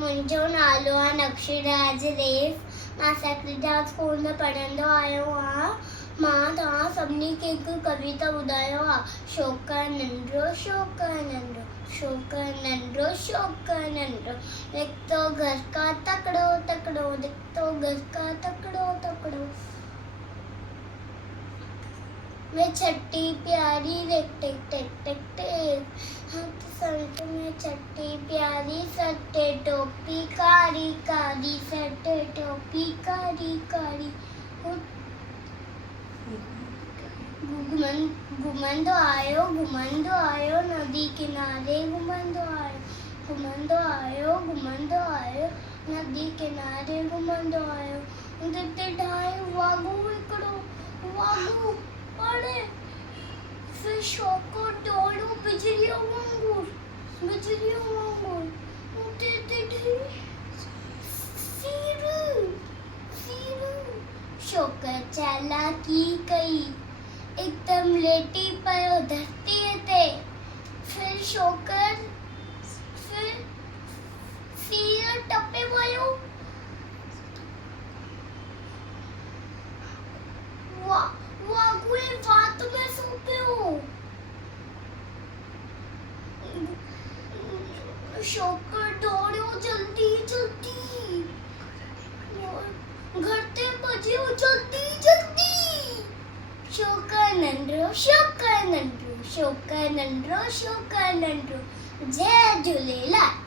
मुंहिंजो नालो आहे नक्षराज देव। मां सेक्रेटरी स्कूल में पढ़ंदो आयो आहियां। मां तव्हां सभिनी खे हिकु कविता ॿुधायो आहे। शोकर नंढो शोकर नंढो शोकर नंढो शोकर नंढो दिखतो घर का तकड़ो तकड़ो दिखतो घर का तकड़ो तकड़ो। मैं छठी प्यारी टिक टिक टिक टिक टिक हाथ संत में छठी प्यारी सटे टोपी कारी कारी सटे टोपी कारी कारी घुमंदो आयो नदी किनारे घुमंदो आयो नदी किनारे घुमंदो आयो उते ढाई वागू हिकिड़ो वागू अरे फिर शौको दौड़ो बिजलियों वांगुर उते सीरू शौकर चालाकी कई एकदम लेटी पयो धरती ते। फिर शौकर सीर टपे पयो वागुए वात में सो पियो। शौकर दौड़ियो जल्दी घर ते भजियो जल्दी शौकर नंढो जय झूलेलाल।